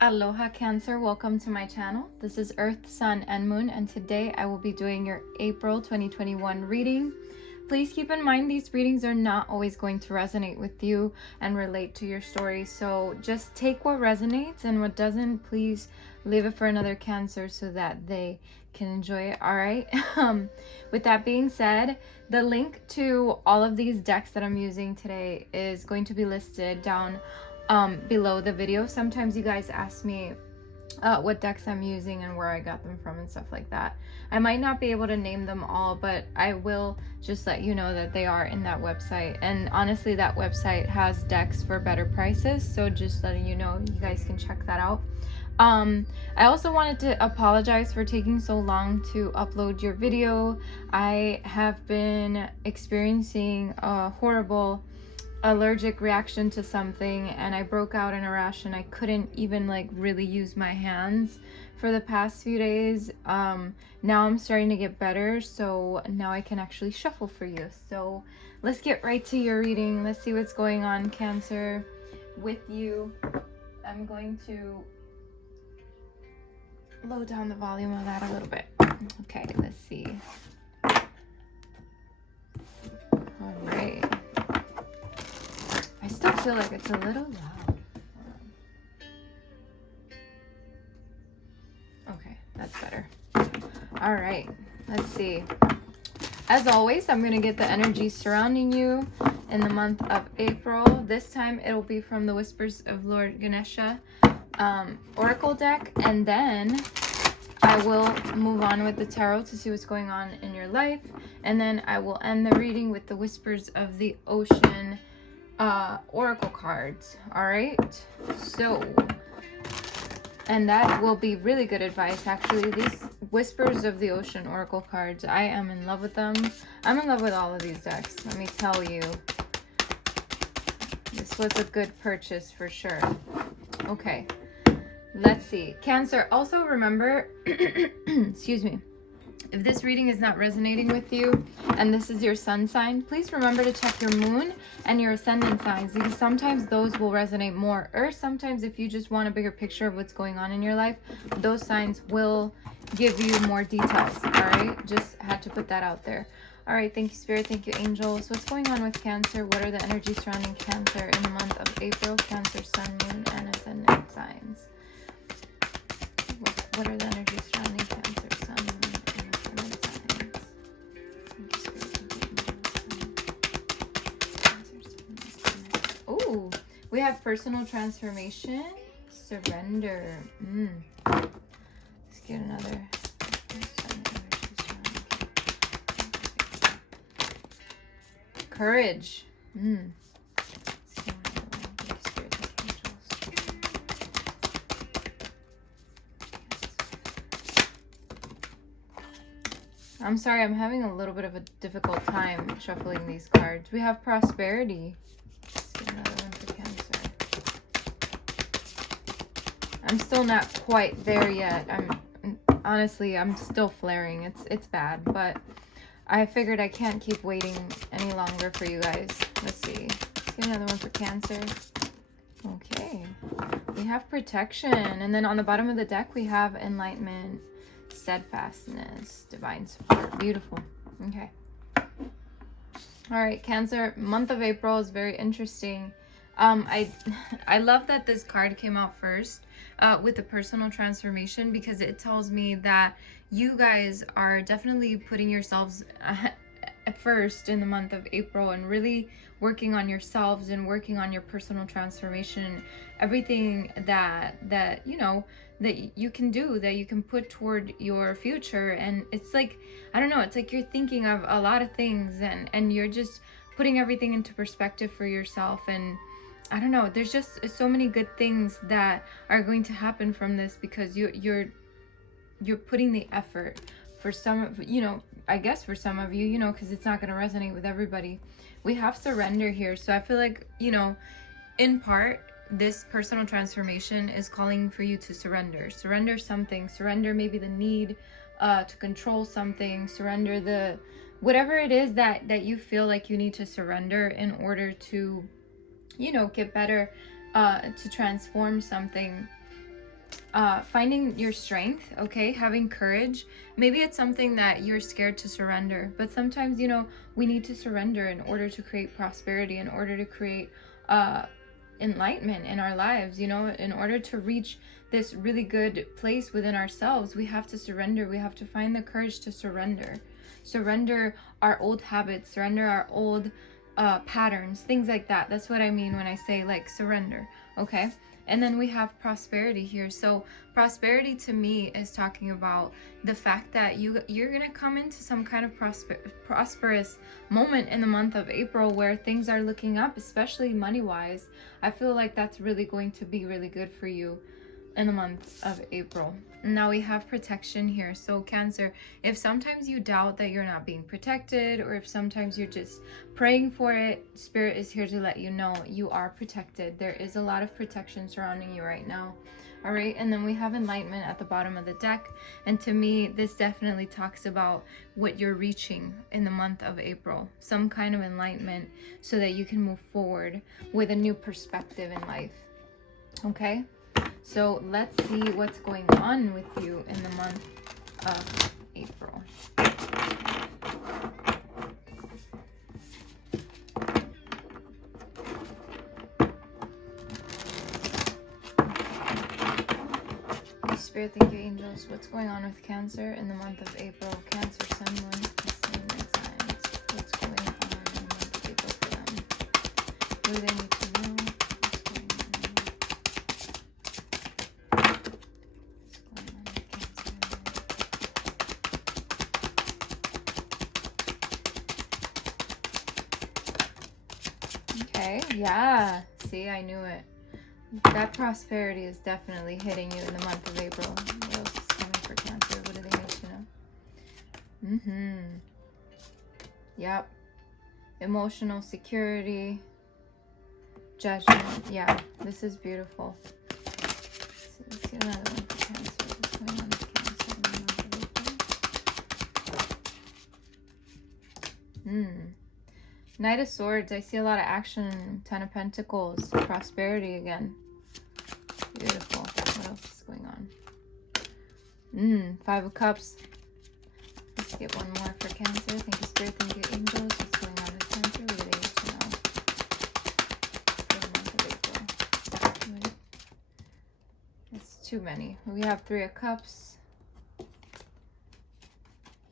Aloha Cancer, welcome to my channel. This is Earth, Sun, and Moon, and today I will be doing your April 2021 reading. Please keep in mind these readings are not always going to resonate with you and relate to your story, so just take what resonates and what doesn't, please leave it for another Cancer so that they can enjoy it, alright? With that being said, the link to all of these decks that I'm using today is going to be listed down below the video. Sometimes you guys ask me what decks I'm using and where I got them from and stuff like that. I might not be able to name them all, but I will just let you know that they are in that website. And honestly, that website has decks for better prices, so just letting you know, you guys can check that out. I also wanted to apologize for taking so long to upload your video. I have been experiencing a horrible allergic reaction to something, and I broke out in a rash and I couldn't even like really use my hands for the past few days. Now I'm starting to get better, so now I can actually shuffle for you. So let's get right to your reading. Let's see what's going on, Cancer, with you. I'm going to low down the volume of that a little bit. Okay, let's see. All right. I still feel like it's a little loud. Okay, that's better. All right, let's see. As always, I'm going to get the energy surrounding you in the month of April. This time it'll be from the Whispers of Lord Ganesha Oracle deck, and then I will move on with the tarot to see what's going on in your life, and then I will end the reading with the Whispers of the Ocean oracle cards. All right, so, and that will be really good advice, actually. These Whispers of the Ocean oracle cards, I am in love with them. I'm in love with all of these decks, let me tell you. This was a good purchase for sure. Okay, let's see. Cancer, also remember excuse me, if this reading is not resonating with you and this is your sun sign, please remember to check your moon and your ascendant signs, because sometimes those will resonate more. Or sometimes if you just want a bigger picture of what's going on in your life, those signs will give you more details. All right, just had to put that out there. All right, thank you, Spirit. Thank you, angels. What's going on with Cancer? What are the energies surrounding Cancer in the month of April? Cancer, sun, moon, and ascendant signs. What are the energies surrounding Cancer, sun, moon, and ascendant signs? Thank you, Spirit. Oh, we have personal transformation, surrender. Let's get another. Courage. I'm sorry, I'm having a little bit of a difficult time shuffling these cards. We have prosperity. Let's get another one for Cancer. I'm still not quite there yet. Honestly, I'm still flaring. It's bad, but I figured I can't keep waiting any longer for you guys. Let's see. Let's get another one for Cancer. Okay. We have protection. And then on the bottom of the deck, we have enlightenment, steadfastness, divine support. Beautiful. Okay. All right, Cancer. Month of April is very interesting. I love that this card came out first with the personal transformation, because it tells me that you guys are definitely putting yourselves first in the month of April and really working on yourselves and working on your personal transformation and everything that you know that you can do, that you can put toward your future. And it's like, I don't know, it's like you're thinking of a lot of things and you're just putting everything into perspective for yourself. And I don't know, there's just so many good things that are going to happen from this, because you're putting the effort. For some of, you know, I guess for some of you, you know, because it's not going to resonate with everybody. We have surrender here. So I feel like, you know, in part, this personal transformation is calling for you to surrender. Surrender something. Surrender maybe the need to control something. Surrender the, whatever it is that you feel like you need to surrender in order to, you know, get better, to transform something. finding your strength, okay, having courage. Maybe it's something that you're scared to surrender, but sometimes, you know, we need to surrender in order to create prosperity, in order to create enlightenment in our lives. You know, in order to reach this really good place within ourselves, we have to surrender. We have to find the courage to surrender our old habits, surrender our old patterns, things like that. That's what I mean when I say like surrender, okay? And then we have prosperity here. So prosperity to me is talking about the fact that you're gonna come into some kind of prosperous moment in the month of April where things are looking up, especially money-wise. I feel like that's really going to be really good for you in the month of April. Now we have protection here. So Cancer, if sometimes you doubt that you're not being protected, or if sometimes you're just praying for it, Spirit is here to let you know you are protected. There is a lot of protection surrounding you right now. All right, and then we have enlightenment at the bottom of the deck. And to me, this definitely talks about what you're reaching in the month of April. Some kind of enlightenment so that you can move forward with a new perspective in life. Okay? So let's see what's going on with you in the month of April. Spirit, thank you, angels. What's going on with Cancer in the month of April? Cancer, Sun, Moon, ascendant signs. What's going on in the month of April for them? What do they need to know? Okay, yeah. See, I knew it. That prosperity is definitely hitting you in the month of April. What else is coming for Cancer? What do they need to know? Yep. Emotional security. Judgment. Yeah, this is beautiful. Let's see another one for Cancer. What's going on with Cancer in the month of April? Knight of Swords. I see a lot of action. Ten of Pentacles. Prosperity again. Beautiful. What else is going on? Five of Cups. Let's get one more for Cancer. Thank you, Spirit. Thank you, angels. What's going on with Cancer? What do they need to know for the month of April? It's too many. We have Three of Cups.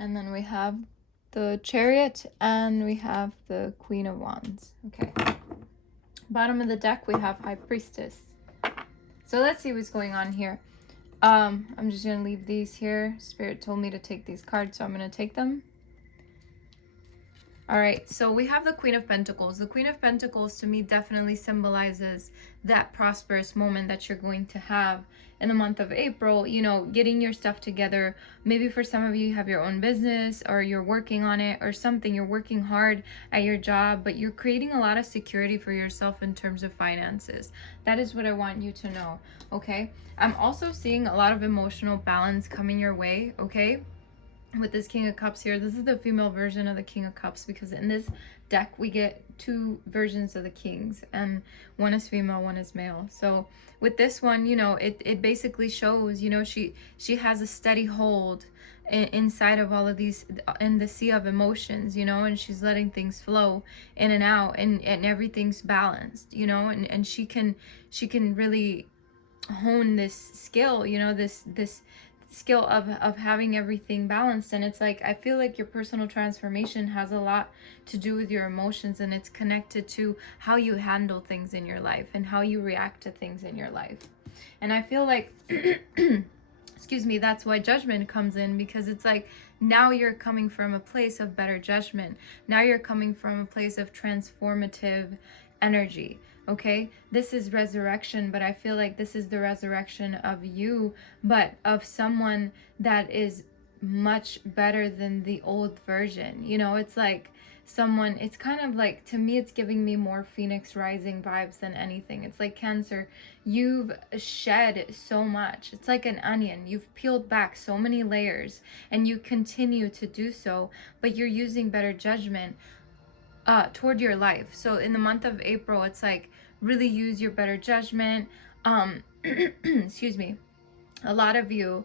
And then we have the Chariot, and we have the Queen of Wands. Okay. Bottom of the deck, we have High Priestess. So let's see what's going on here. I'm just going to leave these here. Spirit told me to take these cards, so I'm going to take them. All right, so we have the Queen of Pentacles. The Queen of Pentacles to me definitely symbolizes that prosperous moment that you're going to have in the month of April, you know, getting your stuff together. Maybe for some of you, you have your own business, or you're working on it or something. You're working hard at your job, but you're creating a lot of security for yourself in terms of finances. That is what I want you to know, okay? I'm also seeing a lot of emotional balance coming your way, okay? With this King of Cups here, this is the female version of the King of Cups, because in this deck we get two versions of the kings, and one is female, one is male. So with this one, you know, it basically shows, you know, she has a steady hold inside of all of these, in the sea of emotions, you know, and she's letting things flow in and out, and everything's balanced, you know, and she can really hone this skill, you know, this skill of having everything balanced. And it's like, I feel like your personal transformation has a lot to do with your emotions, and it's connected to how you handle things in your life and how you react to things in your life. And I feel like excuse me, that's why judgment comes in, because it's like, now you're coming from a place of better judgment. Now you're coming from a place of transformative energy. Okay, this is resurrection, but I feel like this is the resurrection of you, but of someone that is much better than the old version. You know, it's like someone, it's kind of like, to me, it's giving me more Phoenix Rising vibes than anything. It's like, Cancer, you've shed so much. It's like an onion. You've peeled back so many layers, and you continue to do so, but you're using better judgment toward your life. So in the month of April, it's like, really use your better judgment. Excuse me. A lot of you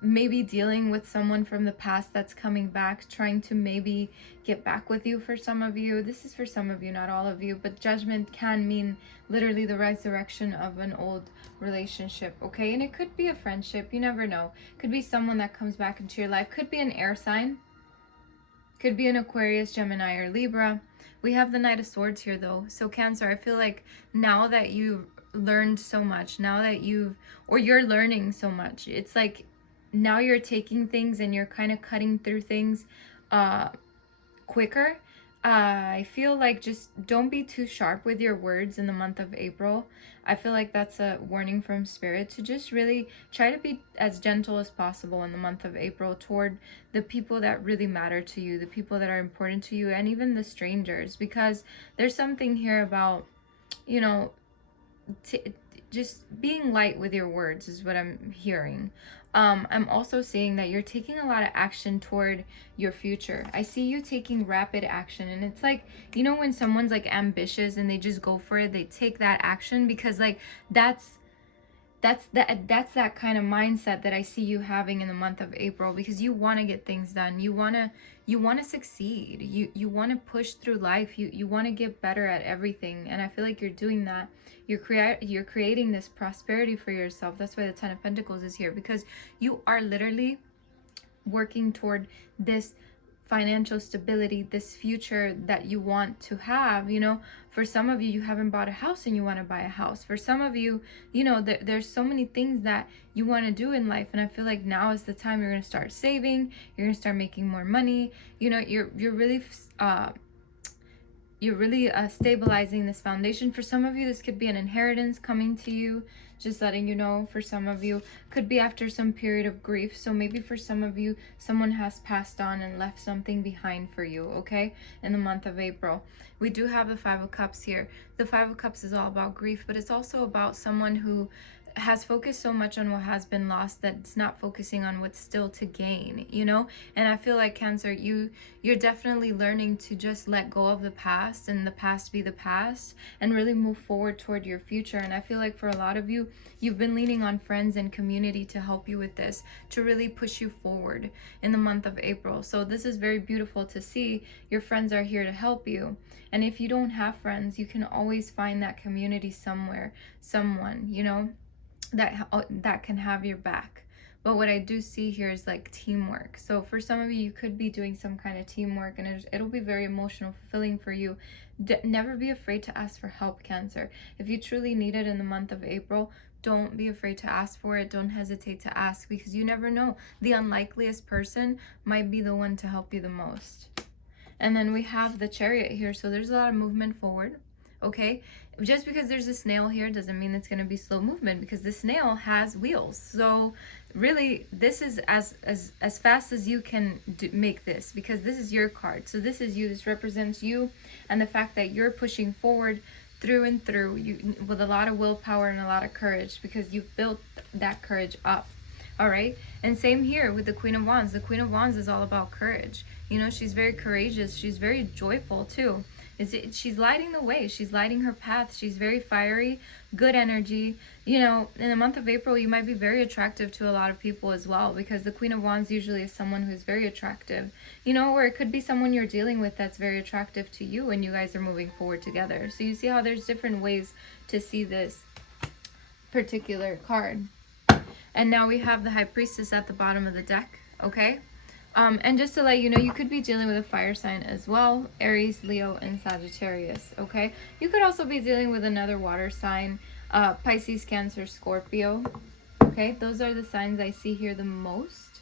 maybe dealing with someone from the past that's coming back, trying to maybe get back with you. For some of you, this is for some of you, not all of you, but judgment can mean literally the resurrection of an old relationship, okay? And it could be a friendship, you never know. Could be someone that comes back into your life, could be an air sign, could be an Aquarius, Gemini, or Libra. We have the Knight of Swords here though. So Cancer, I feel like now that you've learned so much, now that you're learning so much, it's like now you're taking things and you're kind of cutting through things quicker. I feel like just don't be too sharp with your words in the month of April. I feel like that's a warning from Spirit to just really try to be as gentle as possible in the month of April toward the people that really matter to you, the people that are important to you, and even the strangers, because there's something here about, you know, just being light with your words is what I'm hearing. I'm also seeing that you're taking a lot of action toward your future. I see you taking rapid action, and it's like, you know, when someone's like ambitious and they just go for it, they take that action because like that's that kind of mindset that I see you having in the month of April, because you want to get things done. You want to succeed. You want to push through life. You want to get better at everything, and I feel like you're doing that. You're creating this prosperity for yourself. That's why the Ten of Pentacles is here, because you are literally working toward this financial stability, this future that you want to have. You know, for some of you, you haven't bought a house and you want to buy a house. For some of you, you know, there's so many things that you want to do in life, and I feel like now is the time you're going to start saving. You're going to start making more money. You know, you're really stabilizing this foundation. For some of you, this could be an inheritance coming to you, just letting you know. For some of you, could be after some period of grief. So maybe for some of you, someone has passed on and left something behind for you, okay, in the month of April. We do have the Five of Cups here. The Five of Cups is all about grief, but it's also about someone who has focused so much on what has been lost that it's not focusing on what's still to gain, you know. And I feel like Cancer, you're definitely learning to just let go of the past and the past be the past and really move forward toward your future. And I feel like for a lot of you, you've been leaning on friends and community to help you with this, to really push you forward in the month of April. So this is very beautiful to see. Your friends are here to help you. And if you don't have friends, you can always find that community somewhere, someone, you know, that can have your back. But what I do see here is like teamwork. So for some of you, you could be doing some kind of teamwork, and it'll be very emotional, fulfilling for you. Never be afraid to ask for help, Cancer. If you truly need it in the month of April, don't be afraid to ask for it. Don't hesitate to ask, because you never know. The unlikeliest person might be the one to help you the most. And then we have the Chariot here. So there's a lot of movement forward, okay? Just because there's a snail here doesn't mean it's going to be slow movement, because the snail has wheels. So really, this is as fast as you can make this, because this is your card. So this is you. This represents you and the fact that you're pushing forward through and through, you with a lot of willpower and a lot of courage, because you've built that courage up. All right. And same here with the Queen of Wands. The Queen of Wands is all about courage. You know, she's very courageous. She's very joyful too. She's lighting the way. She's lighting her path. She's very fiery, good energy. You know, in the month of April, you might be very attractive to a lot of people as well, because the Queen of Wands usually is someone who's very attractive. You know, or it could be someone you're dealing with that's very attractive to you, and you guys are moving forward together. So you see how there's different ways to see this particular card. And now we have the High Priestess at the bottom of the deck, okay? And just to let you know, you could be dealing with a fire sign as well, Aries, Leo, and Sagittarius, okay? You could also be dealing with another water sign, Pisces, Cancer, Scorpio, okay? Those are the signs I see here the most.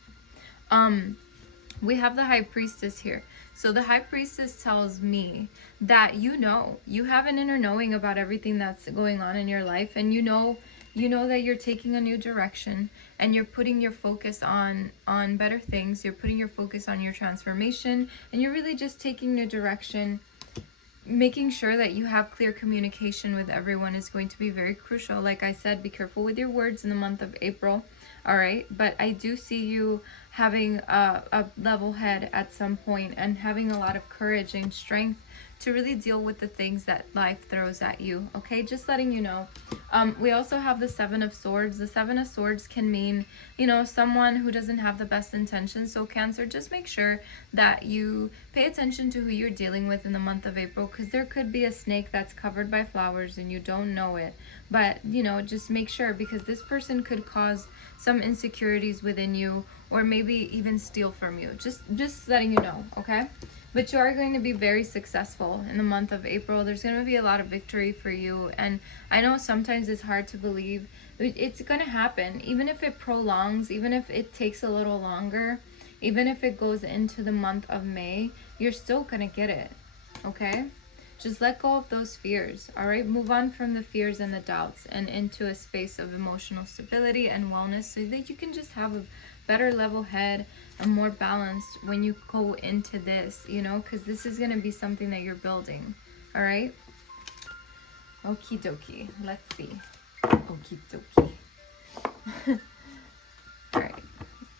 We have the High Priestess here. So the High Priestess tells me that you have an inner knowing about everything that's going on in your life, and you know that you're taking a new direction, and you're putting your focus on better things. You're putting your focus on your transformation, and you're really just taking new direction. Making sure that you have clear communication with everyone is going to be very crucial. Like I said, be careful with your words in the month of April. All right. But I do see you having a level head at some point, and having a lot of courage and strength to really deal with the things that life throws at you, okay? Just letting you know. We also have the Seven of Swords. The Seven of Swords can mean, you know, someone who doesn't have the best intentions. So Cancer, just make sure that you pay attention to who you're dealing with in the month of April, because there could be a snake that's covered by flowers and you don't know it. But, you know, just make sure, because this person could cause some insecurities within you, or maybe even steal from you. Just letting you know, okay? But you are going to be very successful in the month of April. There's going to be a lot of victory for you. And I know sometimes it's hard to believe. It's going to happen. Even if it prolongs, even if it takes a little longer, even if it goes into the month of May, you're still going to get it, okay? Just let go of those fears, all right? Move on from the fears and the doubts and into a space of emotional stability and wellness, so that you can just have a better level head and more balanced when you go into this, you know, because this is going to be something that you're building, all right? Okie dokie. Let's see. Okie dokie. All right.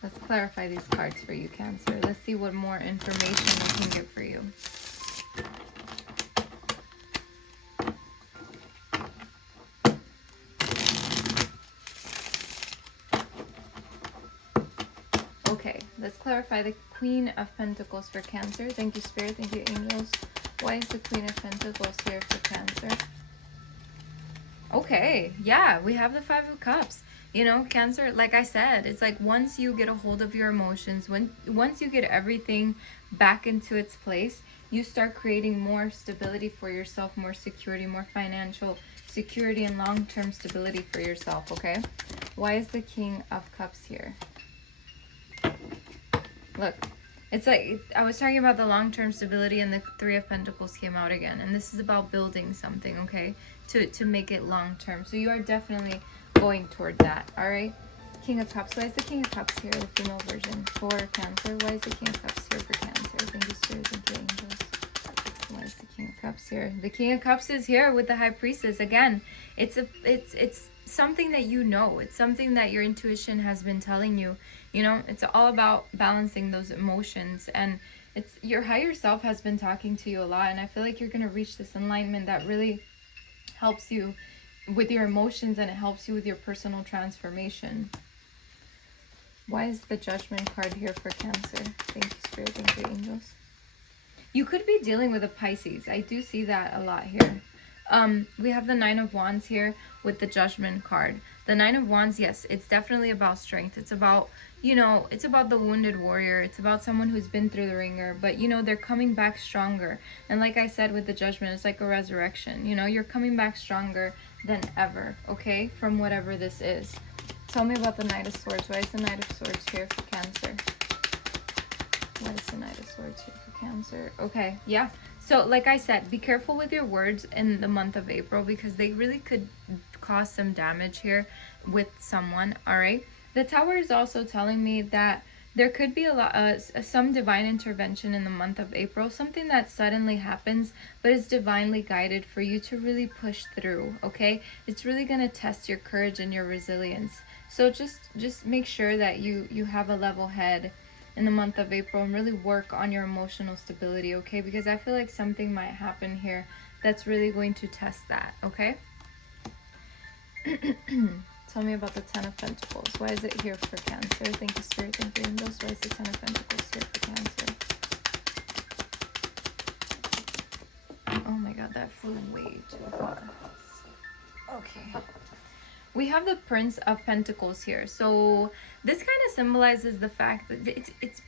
Let's clarify these cards for you, Cancer. Let's see what more information I can get for you. Okay, let's clarify the Queen of Pentacles for Cancer. Thank you, Spirit. Thank you, Angels. Why is the Queen of Pentacles here for Cancer? Okay, yeah, we have the Five of Cups. You know, Cancer, like I said, it's like once you get a hold of your emotions, once you get everything back into its place, you start creating more stability for yourself, more security, more financial security, and long-term stability for yourself, okay? Why is the King of Cups here? Look, it's like I was talking about the long-term stability, and the Three of Pentacles came out again. And this is about building something, okay, to make it long-term. So you are definitely going toward that, all right? King of Cups. Why is the King of Cups here, the female version, for Cancer? Why is the King of Cups here for Cancer? Thank you, Spirit. Thank you, Angels. Why is the King of Cups here? The King of Cups is here with the High Priestess. Again, it's something that you know. It's something that your intuition has been telling you. You know, it's all about balancing those emotions, and it's your higher self has been talking to you a lot, and I feel like you're going to reach this enlightenment that really helps you with your emotions, and it helps you with your personal transformation. Why is the Judgment card here for Cancer? Thank you, Spirit. Thank you, Angels. You could be dealing with a Pisces. I do see that a lot here. We have the Nine of Wands here with the Judgment card. The Nine of Wands, yes, it's definitely about strength. It's about, you know, it's about the wounded warrior. It's about someone who's been through the ringer, but, you know, they're coming back stronger. And like I said with the Judgment, it's like a resurrection. You know, you're coming back stronger than ever, okay, from whatever this is. Tell me about the Knight of Swords. Why is the Knight of Swords here for Cancer? Why is the Knight of Swords here for Cancer? Okay, yeah. So like I said, be careful with your words in the month of April, because they really could cause some damage here with someone, all right? The Tower is also telling me that there could be some divine intervention in the month of April, something that suddenly happens, but is divinely guided for you to really push through, okay? It's really going to test your courage and your resilience. So just make sure that you have a level head in the month of April, and really work on your emotional stability, okay? Because I feel like something might happen here that's really going to test that, okay? Tell me about the Ten of Pentacles. Why is it here for Cancer? Thank you, Spirit. Thank you, Angels. Why is the Ten of Pentacles here for Cancer? Oh my God, that flew way too far. Okay. We have the Prince of Pentacles here. So this kind of symbolizes the fact that it's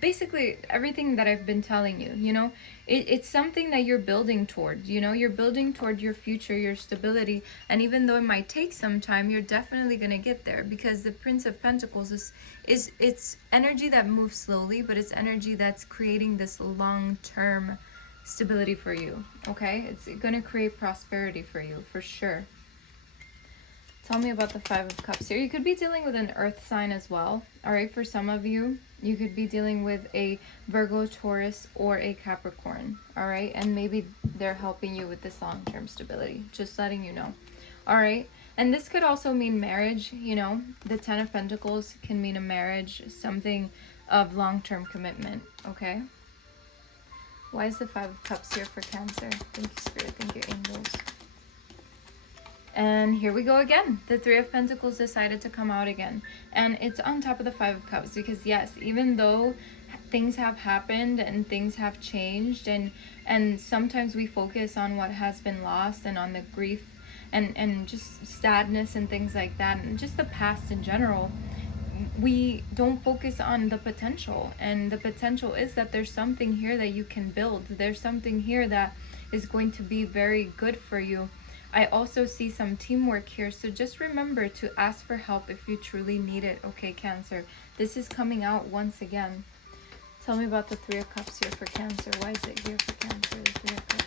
basically everything that I've been telling you, you know, it's something that you're building toward, you know, you're building toward your future, your stability. And even though it might take some time, you're definitely going to get there, because the Prince of Pentacles is it's energy that moves slowly, but it's energy that's creating this long-term stability for you, okay? It's going to create prosperity for you, for sure. Tell me about the Five of Cups here. You could be dealing with an earth sign as well. All right, for some of you, you could be dealing with a Virgo, Taurus, or a Capricorn. All right, and maybe they're helping you with this long-term stability. Just letting you know. All right, and this could also mean marriage. You know, the Ten of Pentacles can mean a marriage, something of long-term commitment. Okay. Why is the Five of Cups here for Cancer? Thank you, Spirit. Thank you, angels. And here we go again. The Three of Pentacles decided to come out again. And it's on top of the Five of Cups because, yes, even though things have happened and things have changed, and sometimes we focus on what has been lost and on the grief and just sadness and things like that, and just the past in general, we don't focus on the potential. And the potential is that there's something here that you can build. There's something here that is going to be very good for you. I also see some teamwork here, so just remember to ask for help if you truly need it, okay, Cancer? This is coming out once again. Tell me about the Three of Cups here for Cancer. Why is it here for Cancer, the Three of Cups?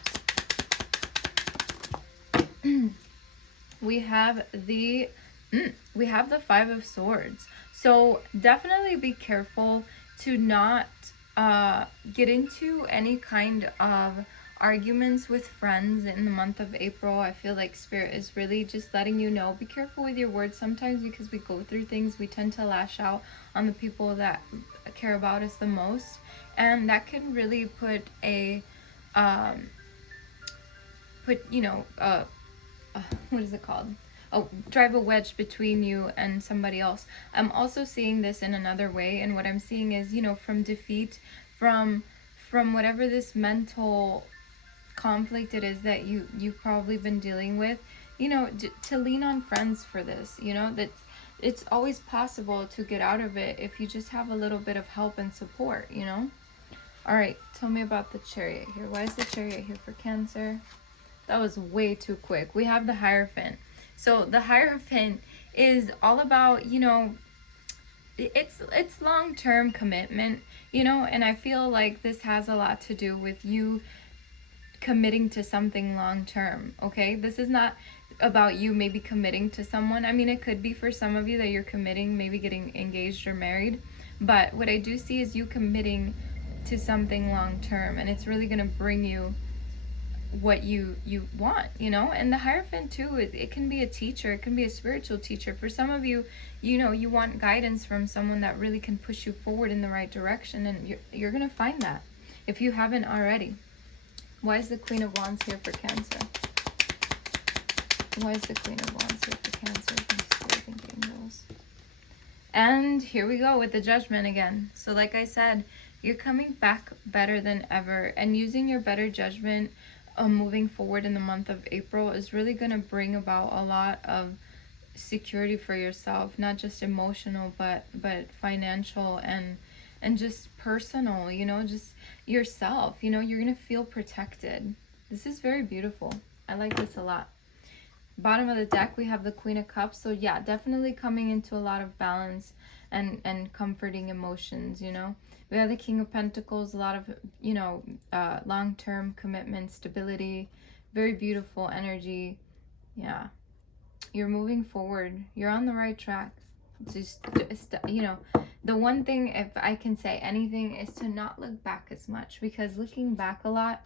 we have the Five of Swords. So definitely be careful to not get into any kind of arguments with friends in the month of April. I feel like Spirit is really just letting you know, be careful with your words sometimes, because we go through things, we tend to lash out on the people that care about us the most, and that can really put a what is it called? Oh, drive a wedge between you and somebody else. I'm also seeing this in another way, and what I'm seeing is, you know, from defeat, from whatever this mental conflict it is that you've probably been dealing with, you know, to lean on friends for this, you know, that it's always possible to get out of it if you just have a little bit of help and support, you know. All right, tell me about the Chariot here. Why is the Chariot here for Cancer? That was way too quick. We have the Hierophant. So the Hierophant is all about, you know, it's long-term commitment, you know, and I feel like this has a lot to do with you committing to something long-term, okay? This is not about you maybe committing to someone. I mean, it could be for some of you that you're committing, maybe getting engaged or married, but what I do see is you committing to something long-term, and it's really going to bring you what you want, you know. And the Hierophant too, it can be a teacher, it can be a spiritual teacher. For some of you, you know, you want guidance from someone that really can push you forward in the right direction, and you're gonna find that if you haven't already. Why is the Queen of Wands here for Cancer? Why is the Queen of Wands here for Cancer? Thank you, angels. And here we go with the Judgment again. So like I said, you're coming back better than ever, and using your better judgment moving forward in the month of April is really going to bring about a lot of security for yourself, not just emotional, but financial and just personal, you know, just yourself, you know, you're going to feel protected. This is very beautiful. I like this a lot. Bottom of the deck, we have the Queen of Cups. So yeah, definitely coming into a lot of balance and comforting emotions, you know. We have the King of Pentacles, a lot of, you know, long-term commitment, stability, very beautiful energy. Yeah, you're moving forward. You're on the right track. Just, you know, the one thing, if I can say anything, is to not look back as much, because looking back a lot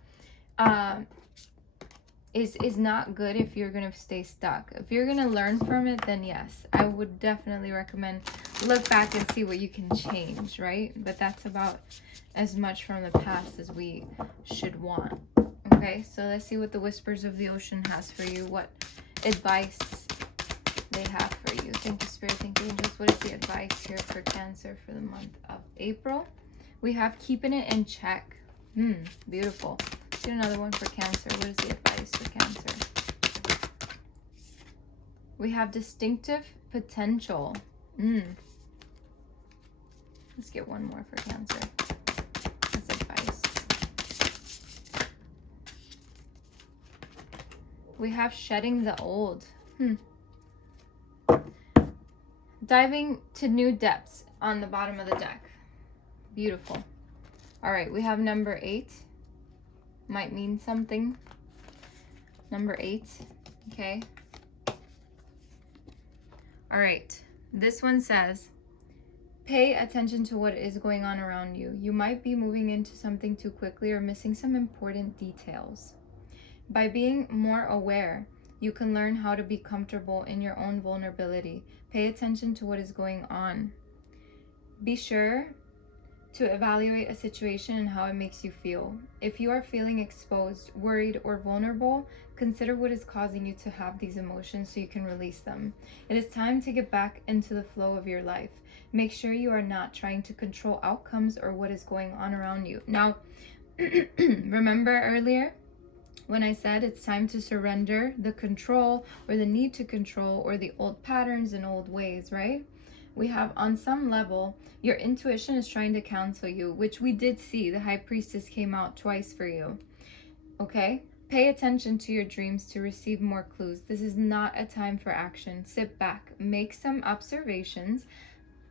is not good if you're going to stay stuck. If you're going to learn from it, then yes, I would definitely recommend look back and see what you can change, right? But that's about as much from the past as we should want. Okay, so let's see what the Whispers of the Ocean has for you, what advice they have for you. Thank you, Spirit. Thank you, angels. What is the advice here for Cancer for the month of April? We have keeping it in check. Beautiful. Let's do another one for Cancer. What is the advice for Cancer? We have distinctive potential. Let's get one more for Cancer. That's advice. We have shedding the old. Diving to new depths on the bottom of the deck. Beautiful. All right, we have number 8. Might mean something. Number 8. Okay. All right. This one says, pay attention to what is going on around you. You might be moving into something too quickly or missing some important details. By being more aware, you can learn how to be comfortable in your own vulnerability. Pay attention to what is going on. Be sure to evaluate a situation and how it makes you feel. If you are feeling exposed, worried, or vulnerable, consider what is causing you to have these emotions so you can release them. It is time to get back into the flow of your life. Make sure you are not trying to control outcomes or what is going on around you. Now, remember earlier when I said it's time to surrender the control or the need to control or the old patterns and old ways, right? We have, on some level, your intuition is trying to counsel you, which we did see. The High Priestess came out twice for you. Okay? Pay attention to your dreams to receive more clues. This is not a time for action. Sit back, make some observations,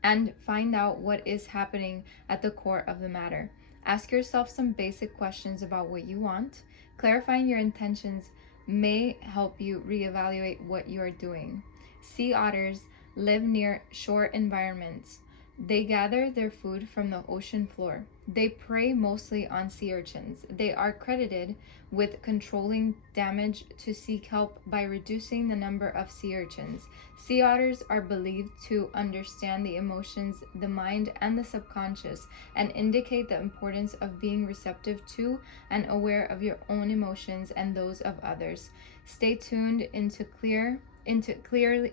and find out what is happening at the core of the matter. Ask yourself some basic questions about what you want. Clarifying your intentions may help you reevaluate what you are doing. Sea otters live near shore environments. They gather their food from the ocean floor. They prey mostly on sea urchins. They are credited with controlling damage to seek help by reducing the number of sea urchins. Sea otters are believed to understand the emotions, the mind, and the subconscious, and indicate the importance of being receptive to and aware of your own emotions and those of others. Stay tuned into clearly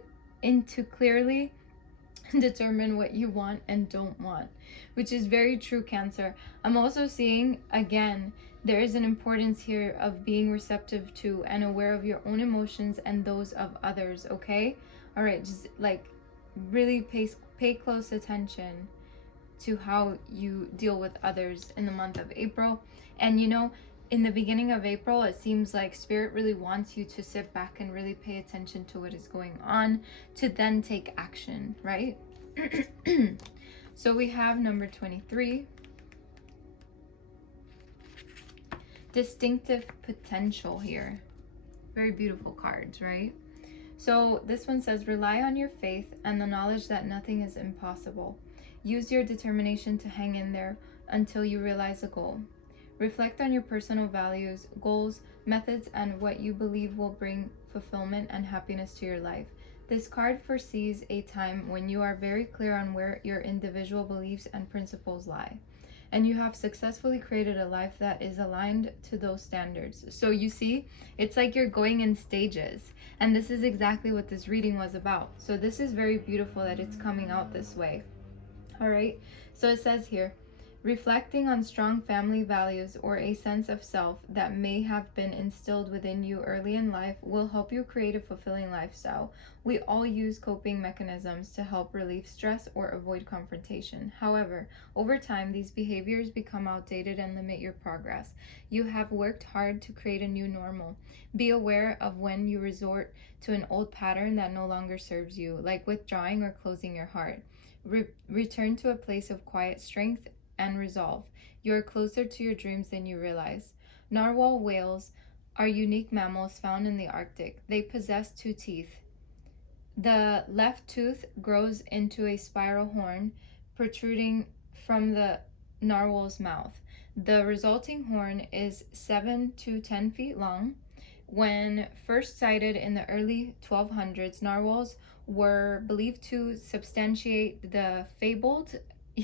determine what you want and don't want, which is very true, Cancer. I'm also seeing, again, there is an importance here of being receptive to and aware of your own emotions and those of others, okay? All right, just like really pay close attention to how you deal with others in the month of April. And you know, in the beginning of April, it seems like Spirit really wants you to sit back and really pay attention to what is going on to then take action, right? So we have number 23. Distinctive potential here. Very beautiful cards, right? So this one says, rely on your faith and the knowledge that nothing is impossible. Use your determination to hang in there until you realize a goal. Reflect on your personal values, goals, methods, and what you believe will bring fulfillment and happiness to your life. This card foresees a time when you are very clear on where your individual beliefs and principles lie, and you have successfully created a life that is aligned to those standards. So you see, it's like you're going in stages, and this is exactly what this reading was about. So this is very beautiful that it's coming out this way. All right, so it says here, reflecting on strong family values or a sense of self that may have been instilled within you early in life will help you create a fulfilling lifestyle. We all use coping mechanisms to help relieve stress or avoid confrontation. However, over time, these behaviors become outdated and limit your progress. You have worked hard to create a new normal. Be aware of when you resort to an old pattern that no longer serves you, like withdrawing or closing your heart. Return to a place of quiet strength and resolve. You are closer to your dreams than you realize. Narwhal whales are unique mammals found in the Arctic. They possess 2 teeth. The left tooth grows into a spiral horn protruding from the narwhal's mouth. The resulting horn is 7 to 10 feet long. When first sighted in the early 1200s, narwhals were believed to substantiate the fabled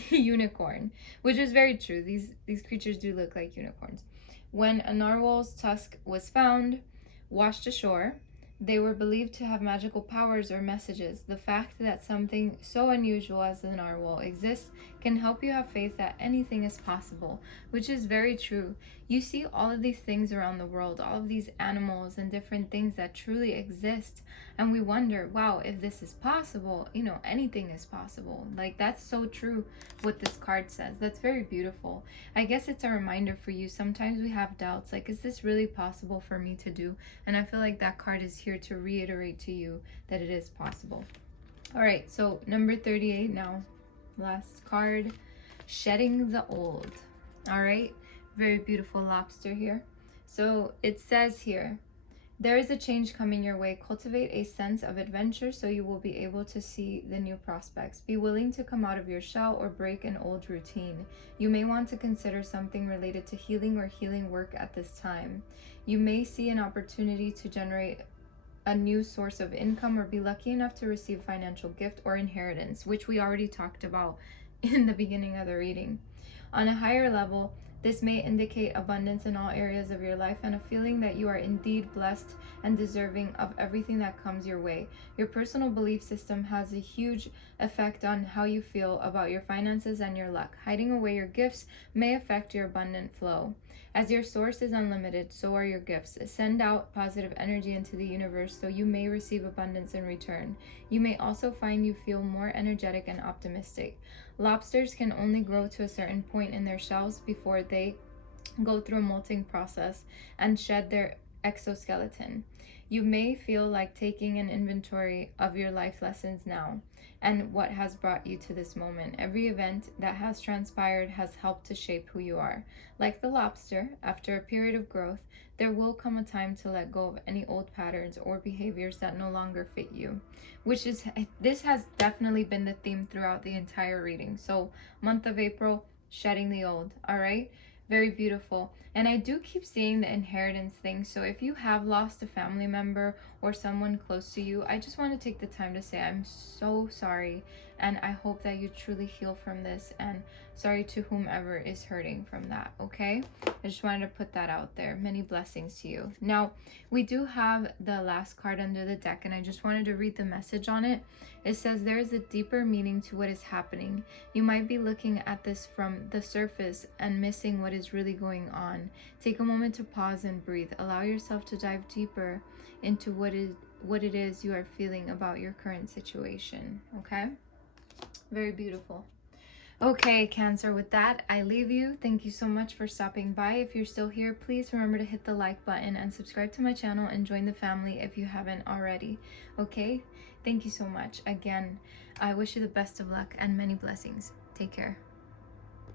unicorn, which is very true. These creatures do look like unicorns. When a narwhal's tusk was found, washed ashore, they were believed to have magical powers or messages. The fact that something so unusual as the narwhal exists can help you have faith that anything is possible, which is very true. You see all of these things around the world, all of these animals and different things that truly exist, and we wonder, wow, if this is possible, you know, anything is possible. Like, that's so true what this card says. That's very beautiful. I guess it's a reminder for you. Sometimes we have doubts, like, is this really possible for me to do? And I feel like that card is here to reiterate to you that it is possible. All right, so number 38 now. Last card, shedding the old. All right, very beautiful lobster here. So it says here, there is a change coming your way. Cultivate a sense of adventure so you will be able to see the new prospects. Be willing to come out of your shell or break an old routine. You may want to consider something related to healing or healing work at this time. You may see an opportunity to generate a new source of income or be lucky enough to receive financial gift or inheritance, which we already talked about in the beginning of the reading. On a higher level, this may indicate abundance in all areas of your life and a feeling that you are indeed blessed and deserving of everything that comes your way. Your personal belief system has a huge effect on how you feel about your finances and your luck. Hiding away your gifts may affect your abundant flow. As your source is unlimited, so are your gifts. Send out positive energy into the universe so you may receive abundance in return. You may also find you feel more energetic and optimistic. Lobsters can only grow to a certain point in their shells before they go through a molting process and shed their exoskeleton. You may feel like taking an inventory of your life lessons now and what has brought you to this moment. Every event that has transpired has helped to shape who you are. Like the lobster, after a period of growth, there will come a time to let go of any old patterns or behaviors that no longer fit you. This has definitely been the theme throughout the entire reading. So month of April, shedding the old, all right? Very beautiful. And I do keep seeing the inheritance thing. So if you have lost a family member or someone close to you, I just want to take the time to say I'm so sorry. And I hope that you truly heal from this. And sorry to whomever is hurting from that, okay? I just wanted to put that out there. Many blessings to you. Now, we do have the last card under the deck, and I just wanted to read the message on it. It says there is a deeper meaning to what is happening. You might be looking at this from the surface and missing what is really going on. Take a moment to pause and breathe. Allow yourself to dive deeper into what it is you are feeling about your current situation, okay? Very beautiful. Okay, Cancer, with that, I leave you. Thank you so much for stopping by. If you're still here, please remember to hit the like button and subscribe to my channel and join the family if you haven't already. Okay? Thank you so much. Again, I wish you the best of luck and many blessings. Take care.